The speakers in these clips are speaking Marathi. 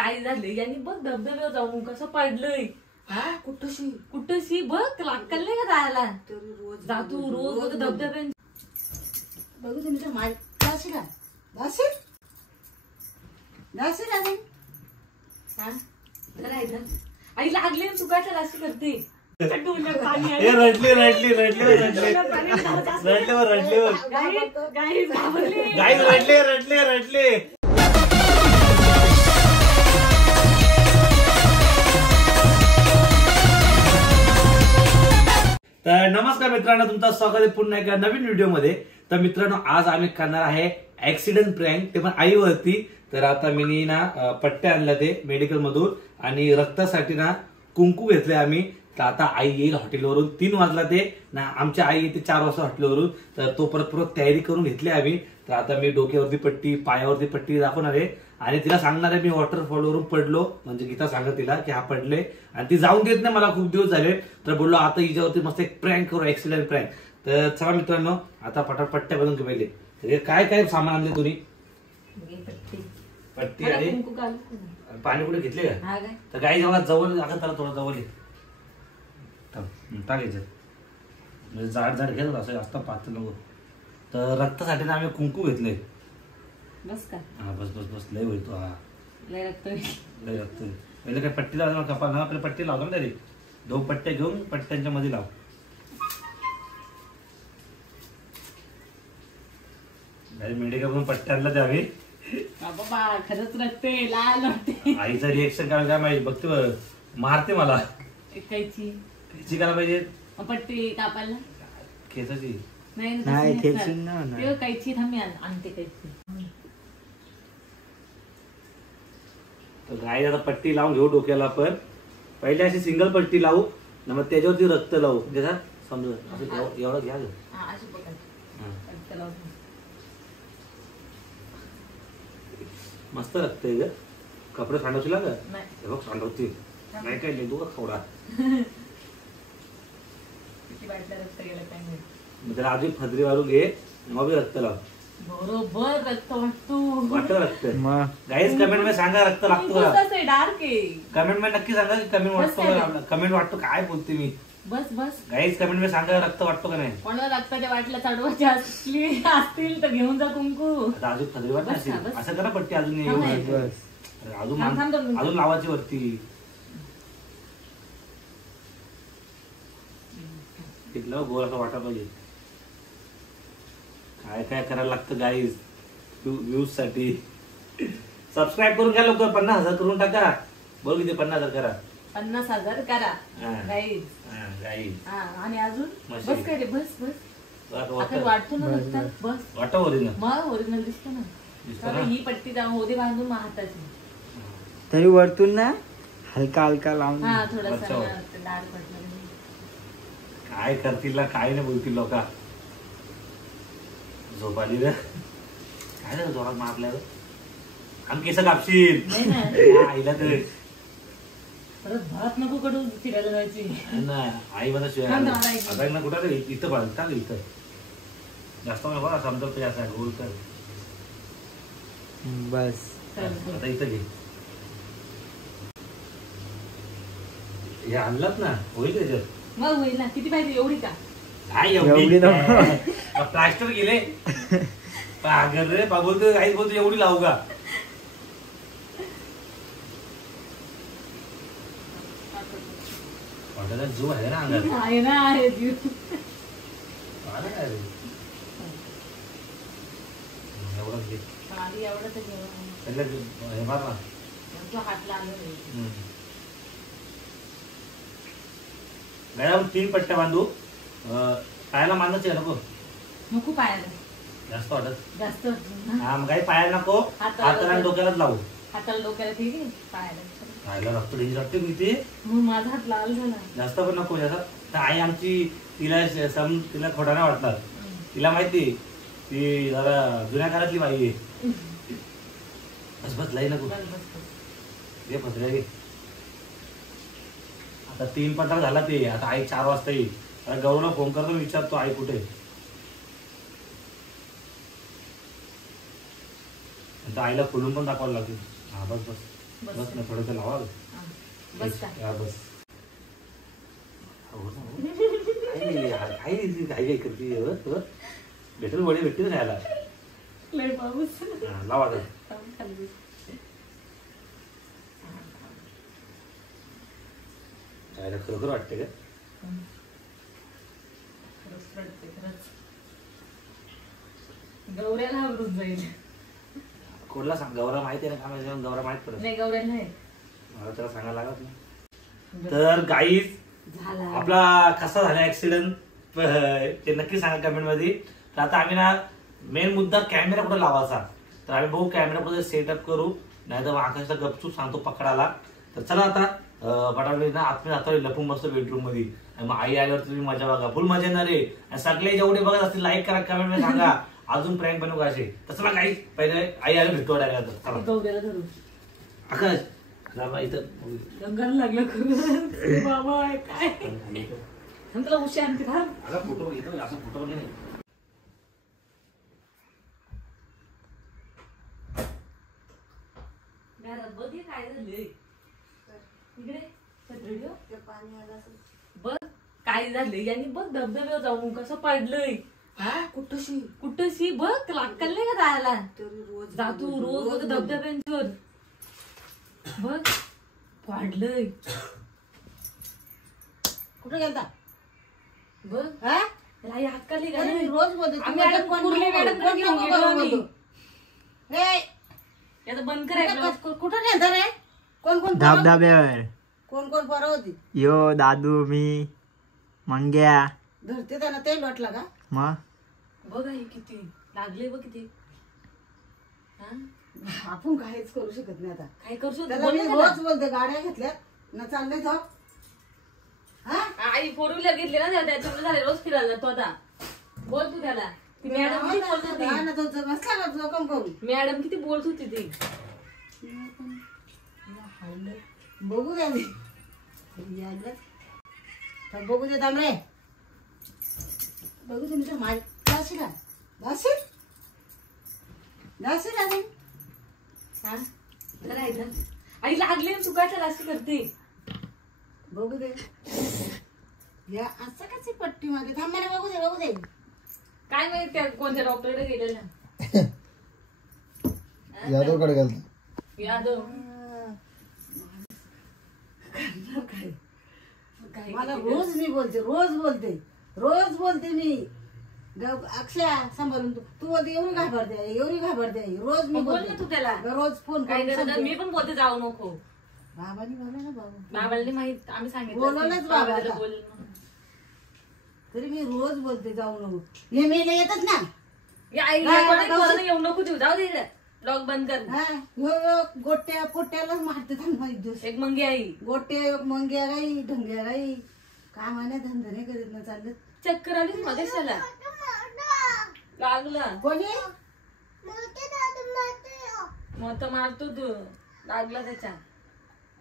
काय झालंय यांनी बघ धबधब्यावर जाऊन कसं पडलंय. हा कुठशी बघ लागल नाही का जायला. जातो रोज धबधब्या बघू तुम्ही माल आई लागले सुकायला अशी करते. रडले. तर नमस्कार मित्रांनो, तुमचं स्वागत आहे पुन्हा एका नवीन व्हिडिओ मध्ये. तर मित्रांनो, आज आम्ही करणार आहे ऍक्सिडेंट प्रँक, ते पण आईवरती. तर आता मी ना पट्ट्या आणल्या ते मेडिकल मधून आणि रक्तासाठी ना कुंकू घेतले आम्ही. तर आता आई येईल हॉटेलवरून, 3 वाजला ते ना, आमची आई येते 4 वाजता हॉटेलवरून. तर तो परत तयारी करून घेतली आम्ही. तर आता मी डोक्यावरती पट्टी, पायावरती पट्टी दाखवणार आहे आणि तिला सांगणार आहे मी वॉटरफॉलवरून पडलो. म्हणजे गीता सांगत तिला की हा पडले आणि ती जाऊन देत नाही मला खूप दिवस झाले. तर बोललो आता हिच्यावरती मस्त एक प्रँक करू, ऍक्सिडेंट प्रँक. तर चला मित्रांनो, आता पट्ट्या बघून घेऊ पहिले. काय काय सामान आणले तुम्ही? पट्टी आणि पाणी कुठे घेतले का? तर गाई जेव्हा जवळ त्याला थोडं जवळ टाकायचं म्हणजे जाड घ्यायचं, असं जास्त पातळ नको. तर रक्तासाठी ना आम्ही कुंकू घेतले. बस का? हा बस लय होईल तो. हा लय रक्त पहिले काय पट्टी लावलं कपाल ना, आपल्या पट्टी लावतो ना तरी 2 पट्ट्या घेऊन पट्ट्यांच्या मध्ये लाव. मेडिकल पट्ट्या आणला ते आम्ही. बाबा खरंच रक्त लाल वाटते. आईचं रिएक्शन काय माहिती बघते, मारते मला. कैची करायला पाहिजे पट्टी कापायला. खेचाची नाही कैची थांबी आणते कैची. तर गाई आता पट्टी लावून घेऊ डोक्याला. पण पहिले अशी सिंगल पट्टी लावू ना, मग त्याच्यावरती रक्त लावू. जसा समजा एवढं घ्या. मस्त रक्त आहे ग. कपडे सांडवशील का? हे बघ सांडवतील नाही काय नाही तू थोडा. त्याला अजून फदरी वाळू घे, मग रक्त लाव. बरोबर रक्त वाटतं रक्त. गाईज कमेंट मध्ये सांगा रक्त लागतो का? डार्क आहे. कमेंट मध्ये नक्की सांगा की कमेंट वाटतो. कमेंट वाटतो काय बोलते मी. बस गाईज कमेंट मध्ये सांगा रक्त वाटतो का नाही. कोणाला रक्ताच्या वाटल्या चढवायचे असतील तर घेऊन जा कुंकू. अजून फदरी वाटत असेल असं करा पट्टी अजून अजून लावायची वरती. तिथलं गोल असं वाटायला पाहिजे. काय काय करायला लागतं गाईज व्ह्यूज साठी. सबस्क्राईब करून घ्या लवकर. 50,000 करून टाका. बोल किती 50,000 करा. 50,000 करा गाईज. आणि अजून बस काय रे बस वाटतो ना रक्तात. बस वाटतं ओरिजिनल. मग ओरिजिनल दिसतो ना. ही पट्टी हो दे बांधून मग हाताची. तरी वरतून ना हलका लावून. हा थोडासा डार्क वाटलं. काय करतील ना, काय नाही बोलतील लोक. झोप आली रे. काय झालं जोरात मारल्यावर? आम केस कापशील आईला तर. परत भात नको कडू फिरायला जायची ना. आई मला शिवाय ना कुठं इथं बांधता इथं जास्त बघा समजा असं गोल कर. बस आता इथं घे. हे आणलात ना होईल त्याच्यात. मग होईल ना. किती पाहिजे? एवढी का? काय एवढी प्लास्टर गेले पागर रे बोलतो. काही बोलतो एवढी लावू का? वाटायला जो आहे ना अंगात आहे ना आहे जीव. एवढं घे. हे मार ना हात लागले. गायला 3 पट्ट्या बांधू. पायाला बांधायचे नको. नको पायाला जास्त वाटत जास्त. हा मग काही पायाला नको. हाताला डोक्यालाच लावू. हाताला डोक्याला ठीक आहे. पायाला रक्त रक्त किती. मग माझा हात लाल झाला. जास्त पण नको. तर आई आमची तिला खोटा नाही वाटणार. तिला माहिती ती जरा जुन्या काळातली बाई आहे. बस लाई नको. हे फसल्या गे. आता 3 पट्टा झाला ते. आता आई 4 वाजता येईल. आता गौरवला फोन करतो, विचारतो आई कुठे. आता आईला खोलून पण दाखवायला लागेल. हा बस बस ना थोडंसं लावा. बस का बस. काय करते भेटेल वडे भेटतील खायला. लय बाबूस लावा. खायला खरोखर वाटते का? गौऱ्याला आवरून जाईल. कोणला सांग? गौरा माहिती आहे ना का? गौरा माहित पडत नाही गौऱ्याला नाही. मला त्याला सांगायला लागत नाही. तर गाईज झाला आपला कसा झाला ऍक्सिडेंट ते नक्की सांगा कमेंट मध्ये. तर आता आम्ही ना मेन मुद्दा कॅमेरा कुठे लावायचा. तर आम्ही बघू कॅमेरा कुठे सेटअप करू, नाही तर आकाशला गपचूप सांगतो पकडाला. तर चला आता पटापट ना आतमध्ये जातो लपून बसतो बेडरूम मध्ये. मग आई आल्यावर तुम्ही मजा बघा, फुल मजा येणार आहे. आणि सगळे जेवढे बघत असतील लाईक करा, कमेंट मध्ये सांगा अजून प्रँक बनवू का असे. तसं ना काही पहिले आई आल्या भेटतो चला. गौऱ्याला धरू आकाश इथं रंगाला लागलं करून बाबा काय तुला उशी आणते का? फोटो घेतो असं फोटो नाही. घरात बघ काय झालंय इकडे व्हिडिओ ते पाणी आलं असेल. बघ काय झालंय आणि बघ धबधब्यावर जाऊन कसं पडलंय. हा कुठशी बघ लागल नाही का जायला. तरी रोज जातो रोज धबधब्यांवर बघ पडलंय. कुठे गेलता? बघ हा? आई हातकाली का तरी नाही? रोज बोलतो. आम्ही आता कुर्ली मॅडमकडे घेऊन गेलो आम्ही. याचं बंद करायचं. कुठं नेता रे? कोण कोण धबधब्यावर कोण कोण पोरं होती? यो दादू मी मंग्या. धरते त्यांना ते लोटला का? मग बघ आई किती लागले बघ किती. हा आपण काहीच करू शकत नाही आता. काय करतो त्याला मी रोज बोलते गाड्या घेतल्यात ना चालले तो. हा आई फोर व्हीलर घेतली ना त्याच्यामुळे झाले रोज फिरायला जातो. आता बोल तू त्याला. ती मॅडम किती बोलत होती. हा ना, तो बसला का जोखम करू. मॅडम किती बोलत होती ती. बघू द्या मी यायला. तर बघू दे तांबरे. बघू दे मी तर माझ दाशी का दाशी दाशी लागेल. हा तर आहे ना आई लागले तू काय त्याला अशी करते. बघू दे या असं कशी पट्टी मध्ये थांब मला. बघू दे बघू दे. काय माहित त्या कोणत्या डॉक्टरकडे गेलेला. यादवकडे गेलता. यादव मला रोज मी बोलते रोज बोलते मी. अक्षय सांभाळून तू बोलते एवढी घाबरते रोज मी बोल ना बोलते. तू त्याला. रोज फोन काय करून करत सांगते. मी पण बोलते जाऊ नको. बाबांनी बोला ना बाबा. बाबाला माहित आम्ही सांगितलं बोलवलंच बाबा आता. बोल. तरी मी रोज बोलते जाऊ नको. हे मेले येतात ना. या आई कोणाला येऊ नको देऊ जाऊ दे. ब्लॉग बंद कर. हा ह्यो गोट्या पोट्याला मारते दिवस. एक मंगी आई गोटे मंग्या गाई ढंग्या गाई कामाने धंदा नाही करीत ना चाललं. चक्कर आली मध्ये त्याला लागला. कोणी मग मारतो तू. लागला त्याच्या.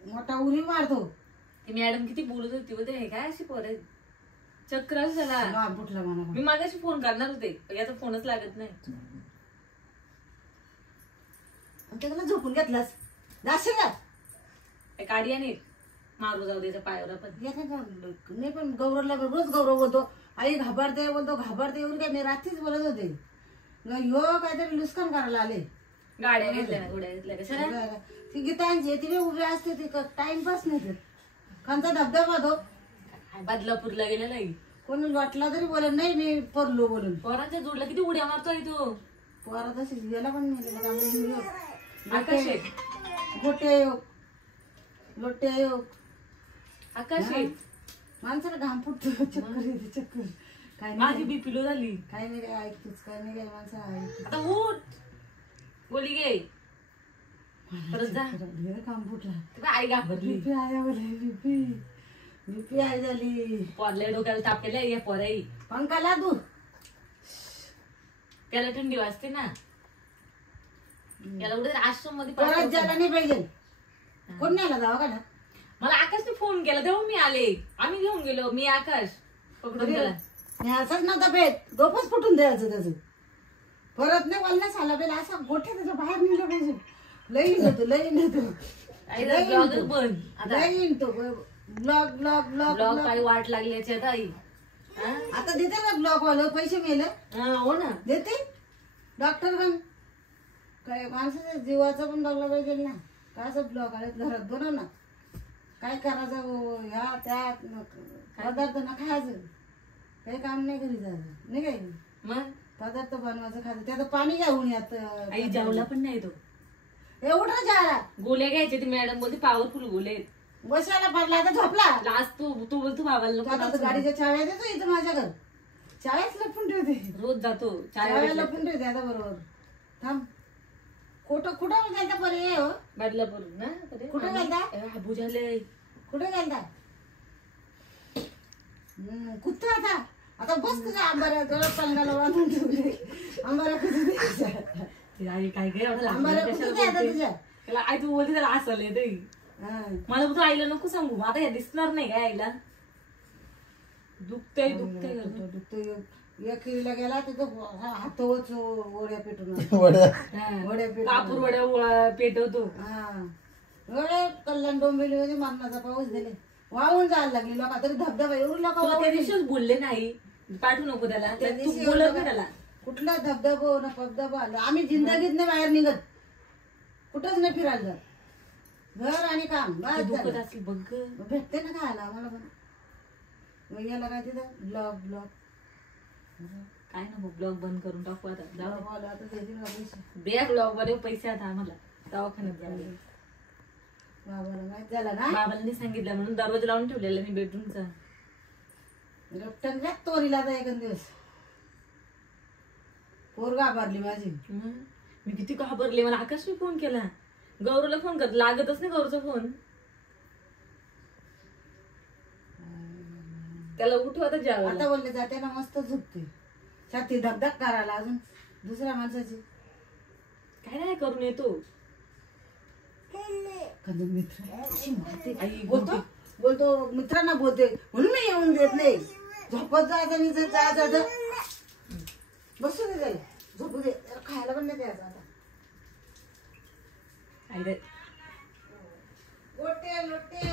मोठा उरी मारतो. ती मॅडम किती बोलत होती व ते काय अशी पोर चक्कर आली त्याला. लांब फुटला मला. मी मागाशी फोन करणार होते याचा फोनच लागत नाही. त्याला झोपून घेतलास जाशील का? गाडी आणि मारू जाऊ द्याच्या पायावर आपण. नाही पण गौरवला रोज गौरव बोलतो. आई घाबरते एवढी काय. मी रात्रीच बोलत होते. ह्यो काहीतरी लुस्कान करायला आले. गाड्या घेतल्या ना घोड्या घेतल्या कशाला. ती गीतांची ती उभी असते ती टाइमपास नाही देत. खांचा धबधबा तो बदलापूरला गेला नाही. कोणी वाटला तरी बोलत नाही मी पडलो बोलून. पोराच्या जोडला किती उड्या मारतोय तू. पोरा तशीच गेला पण आकाश आहे. गोटे योग आकाश आहे. माणसाला घाम फुटतो. चक्कर येते चक्कर. काय माझी नाही बीपी लो झाली. काय नाही काय ऐकतोच. काय नाही काय माणसं ऐकतो. आता उठ गोळी घे परत जा. काम फुटला. तू काय आई घाबरली. बीपी आया बीपी आई झाली. पोरल्या डोक्याला ताप केला या पोराई. पंखाला तू त्याला थंडी वाजते ना. याला कुठे आश्रम मध्ये परत ज्याला नाही पाहिजे. कोण नाही आला दवाखाना. मला आकाशने फोन केला तेव्हा मी आले. आम्ही घेऊन गेलो मी आकाश पकडून गेला. न्यायचाच नव्हता भेट. डोकंच फुटून द्यायचं त्याचं. परत नाही बोलण्यास आला पाहिजे. असा गोठ्या त्याच्या बाहेर निघलं पाहिजे. लई नेतो ब्लॉगच बंद आता. येईन तो ब्लॉग ब्लॉग ब्लॉग ब्लॉग काही वाट लागली याच्यात आई. हा? आता देते ना ब्लॉग वाला पैसे मेले हा, हो ना. देते डॉक्टर पण काय माणसाच्या जीवाचं पण बघलं पाहिजे ना. काय असं ब्लॉग आले घरात बनव ना. काय करायचं ह्या त्या पदार्थ ना खायचं. काही काम नाही करी जायचं नाही काय मग पदार्थ बनवायचं खायचं त्याचं पाणी घ्यावून यात आई जेवला पण नाही तो. एवढं जाला गोळ्या घ्यायचे ती मॅडम बोलते पॉवरफुल गोळे आहेत. बसायला पडला तर झोपला. लास्ट तू बोलतो बाबाला तो नको आता नाचू. गाडीच्या चाव्या देतो इथं माझ्या घर चाव्याच लपून ठेवते रोज जातो चाव्या चाय लपून ठेवते आता बरोबर थांब कुठं गेलता पर्याय हो बदलापूर ना. कुठं गेलता? आबू झाले. कुठे गेलता कुठं आता बस तुझ्या आंबाऱ्या पंगाला बांधून ठेवले आंबाऱ्या कुठे द्यायच्या आई काय काय एवढं आंबाऱ्या लागलं कुठे कशाला द्यायचा बोलते? तुझ्या त्याला आई तू बोलते त्याला असं येते. हा. मला तू आईला नको सांगू आता हे दिसणार नाही काय आईला. दुखतंय दुखतंय तो दुखतो या किरीला गेला तिथं हातवच ओढ्या पेटून वड्या पेटून कापूर वड्या पेटवतो. हा कल्याण डोंबिवलीमध्ये मरणाचा पाऊस दिले वाहून जायला लागली लोक तरी धबधबा एवढी लोक तुला त्या दिवशीच बोलले नाही पाठवू नको त्याला. त्या तू दिवशी बोलत एवढं नाही त्याला. कुठला धबधबा ना पबधबा आम्ही जिंदगीत नाही बाहेर निघत कुठंच नाही फिरायला जात घर आणि काम ते बस दुखत झालं. असेल बघ. भेटते ना खायला आम्हाला पण मग याला काय तिथं ब्लॉग ब्लॉग काय ना ब्लॉग बंद करून टाकू आता. जाऊ दे. ब्लॉग आता देतील ना पैसे दे ब्लॉग मध्ये पैसे आता आम्हाला दवाखान्यात जायला. बाबाला माहित झालं ना बाबांनी सांगितलं म्हणून दरवाजा लावून ठेवलेला मी बेडरूमचा. रक्तंगल्यात तोरीला आता एक दिवस पोर घाबरली माझी मी किती घाबरले. मला आकाशने फोन केला गौरवला फोन कर लागतच नाही गौरवचा फोन. त्याला उठव आता जेवायला. आता बोलले जाते ना मस्त झोपते छाती धकधक करायला अजून दुसऱ्या माणसाची काय नाही करून येतो. कधी मित्र अशी मारते. आई बोलतो मित्रांना बोलते म्हणून मी येऊन देत नाही झोपत जायचं आणि जायचं बसू दे त्याला झोपू दे त्याला खायला पण नाही द्यायचं आता आई रे. लोटे लोटे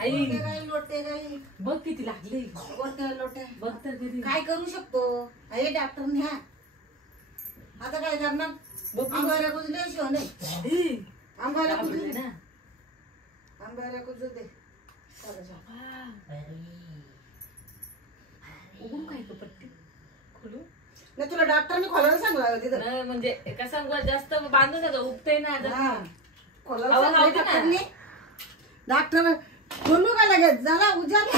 आई लोटे काही बघ किती लागले. लोटे लोटे बघ तर किती. काय करू शकतो हे डॉक्टर न्या आता काय करणार आंबाऱ्या कुजले शिव नाही आंबाऱ्या कुजले ना आंबाऱ्या कुजू दे उघडू काय का पट्टी खोलू नाही तुला डॉक्टरने खोलायला सांगला तिथं नाही, म्हणजे कसं जास्त बांधून जातं उगतंय ना आता. हा. खोलायला आवाज सांगलं आवडतो ना? डॉक्टरने. डॉक्टर खोलू का लगेच झाला उजाड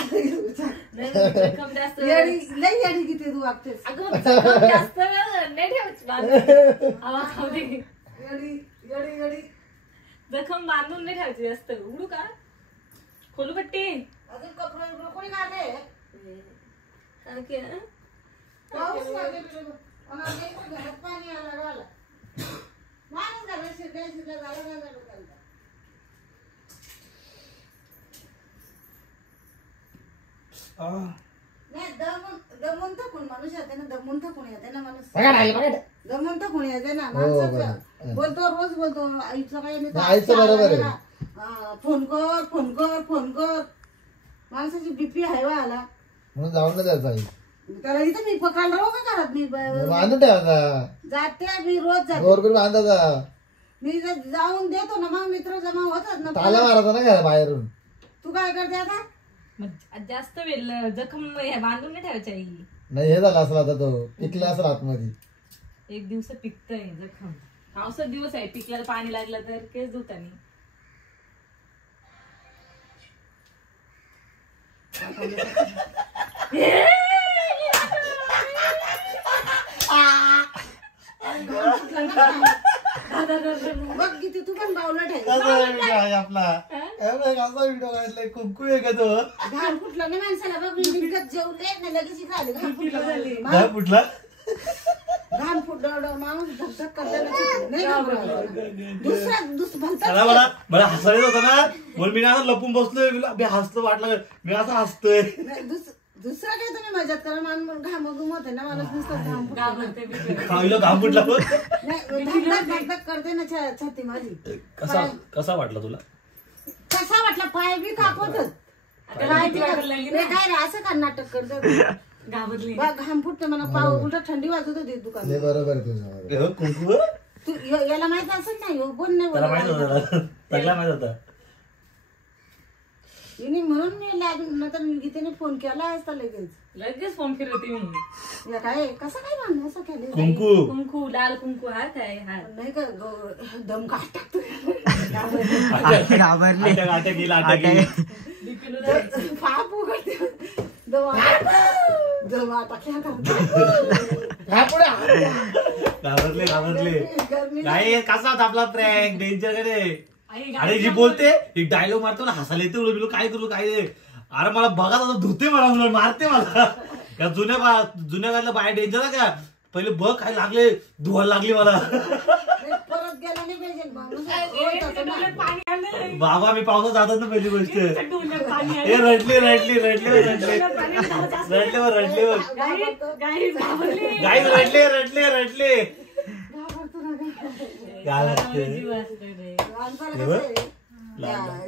नाही, जखम जास्त येडी लई येडी किती तू वागतेस अगं मग जखम जास्त वेळ नाही ठेवायची बांधून. आवाज खाऊ दे. येडी येडी येडी जखम बांधून नाही ठेवायची जास्त. उघडू का खोलू पट्टी अजून कपडे कोणी काढले आणखी हं? पाऊस लागले आम्हाला इथं घरात पाणी आला आला माणूस झाला शिरकाय शिरकाय झाला काय झालं त्यांचा नाही दमून थकून माणूस येते ना दमून थकून येते ना माणूस दमून थकून येते ना माणसाचं बोलतो रोज बोलतो आईचं काही नाही आईचं बरोबर आहे. फोन कर फोन कर फोन कर माणसाची बीपी आहे वा आला म्हणून जाऊन नाही द्यायचं आई. त्याला इथं मी पकडला राहू का घरात मी बांधून ठेवायचा जाते मी रोज जाते जोर करून बांधायचा मी जाऊन देतो ना मग मित्र जमा होतात ना ताला मारायचा ना घरा बाहेरून. तू काय करते आता मग जास्त वेळ जखम हे बांधून नाही ठेवायची आई. नाही हे झालं असला आता तो पिकला असला आतमध्ये. एक दिवस पिकतय जखम. पावसात दिवस आहे पिकल्याला पाणी लागलं तर केस धुतानी. बघ किती तू पण बावलट आहे कसा व्हिडिओ आहे आपला एवढा कसा व्हिडिओ काढलाय कुंकू आहे का तो घाण फुटलं ना माणसाला बघ मी बिलकत जेवले ना लगेच इथं आले घाण फुटलं काय फुटला घाण फुटलं माणूस धकधक करताना नाही घाबरला. दुसरा मला मला मला हसायचं होतं ना म्हणून मी ना असं लपून बसलोय मी हसतो वाटलं मी असं हसतोय दुसरं काय तुम्ही मजात करा मान घाम घुमत आहे ना मला नुसतं घाम फुटतो. घाबरते बिचारी. खायला घाम फुटला पण. नाही धक करते ना छाती माझी. कसा वाटला तुला? कसा वाटला पाय बी कापतच पाय बी रे काय रे असं का नाटक करतो घाबरली. बा घाम फुटतो मला पाव उलट थंडी वाजत होती दुकान. लय बरोबर आहे तुझं. कुंकू तू याला माहित असेल ना ह्यो पण नाही त्याला माहित बोलला. होतं, सगळ्या माहित होता. म्हणून मी नंतर गीतेने फोन केला असता लगेच फोन फिरवते मी. काय कसं काय म्हणलं असं केलं कुंकू कुंकू लाल कुंकू हा काय हा नाही का दम काढ टाकतो घाबरले आट्या गेला आट्या गेली. डीपीला जायचं. फाप उघडते दम आता क्या करतो घाबरले गर्मी काय कसा होता आपला प्रँक डेंजर कडे. आई अरे जी बोलते एक डायलॉग मारतो ना हसायला येते बोलू काय करू काय नाही. अरे मला बघा आता धुते मला म्हणून मारते मला. का जुन्या काळातलं बाय डेंजर का पहिले बघ काय लागले धुवायला लागली मला. परत गेला नाही पाहिजे डोळ्यात पाणी आलं. बाबा मी पावसात जातात ना पहिली गोष्ट. डोळ्यात पाणी आलं. हे रडले गाईस घाबरली. गाई रडले काय लागते माणसाला कसं आहे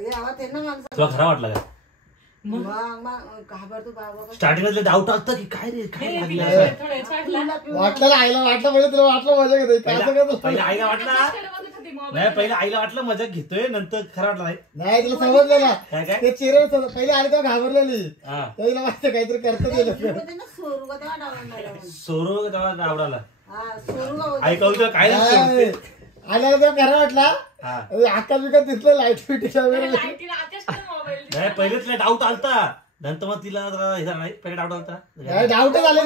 यावा ते ना माणसं तुला खरा वाटला का? घाबरतो बाबा स्टार्टिंगला डाऊट आलता की काय रे काय लागलं. थोडं छाडला. वाटलं आईला वाटलं म्हणजे तुला वाटलं मजा घेतोय काय असं करतो? पहिले आईला वाटला नाही पहिले आईला वाटलं मजा घेतोय नंतर खरा वाटला नाही. नाही तुला समजलं ना काय काय ते चेहऱ्यावर पहिले आली तेव्हा घाबरलेली हा त्याला वाटतं काहीतरी करतं ते लोक. सोरू का तेव्हा डावला सोरो तेव्हा आवडाला हा सोरू का आई कळू काय आल्याला तेव्हा खरा वाटला हा आकाश बिकाश दिसलं लाईट फिट वगैरे लाईटीला आकाश मोबाईल. नाही पहिलेच डाऊट आलता नंतर मग तिला जरा हे झालं नाही पहिले डाऊट आलता. डाऊट आले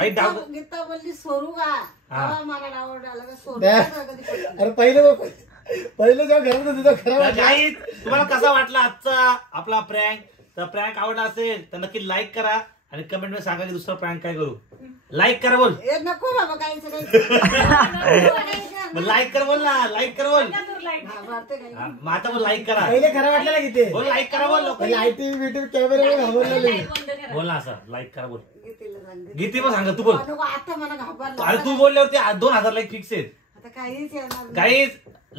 आई डाऊट गीता बोलली सोरू का हा. तेव्हा मला डावड आला का सोरू नाही. का कधी पडलं? अरे पहिले जेव्हा घरात होती तेव्हा खरा वाटला. काही तुम्हाला कसा वाटला आजचा आपला प्रँक. तर प्रँक आवडला असेल तर नक्की लाईक करा आणि कमेंट मध्ये सांगा की दुसरा प्रँक काय करू. लाईक करा बोल ए नको बाबा काहीच नाही लाईक कर बोल ना लाईक कर बोल. घाबरते काही हा, मग आता बोल लाईक करा पहिले खरा वाटलेला किती बोल लाईक करा बोल लोक लाईटिंग बिटिंग कॅमेरे घाबरलेले. बोल ना असं लाईक करा बोल. गीतेला सांगते. गीती पण सांगा तू बोल. नको, आता मला घाबरलं अरे तू बोलल्यावरती 2000 लाईक फिक्स आहेत. आता काहीच येणार नाही. गाईज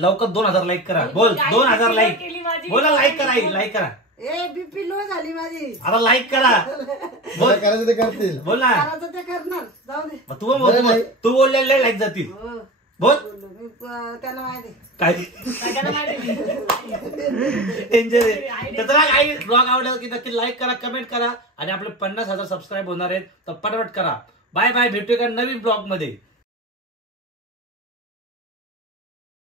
लवकर 2000 लाईक करा बोल 2000 लाईक बोला लाईक करा लाईक करा. ए बीपी लो झाली माझी आता लाईक करा बोल काय करायचं ते करतील. बोल ना. करायचं ते करणार जाऊ दे मग तू बोल तू बोललेले लाईक जातील हो बोल. बोललो मी त्यांना माहिती काय एन्जॉय त्याचा काही ब्लॉग आवडला की नक्की लाईक करा कमेंट करा आणि आपले 50,000 सबस्क्राईब होणार आहेत तर पटापट करा. बाय बाय भेटूया का नवीन ब्लॉग मध्ये.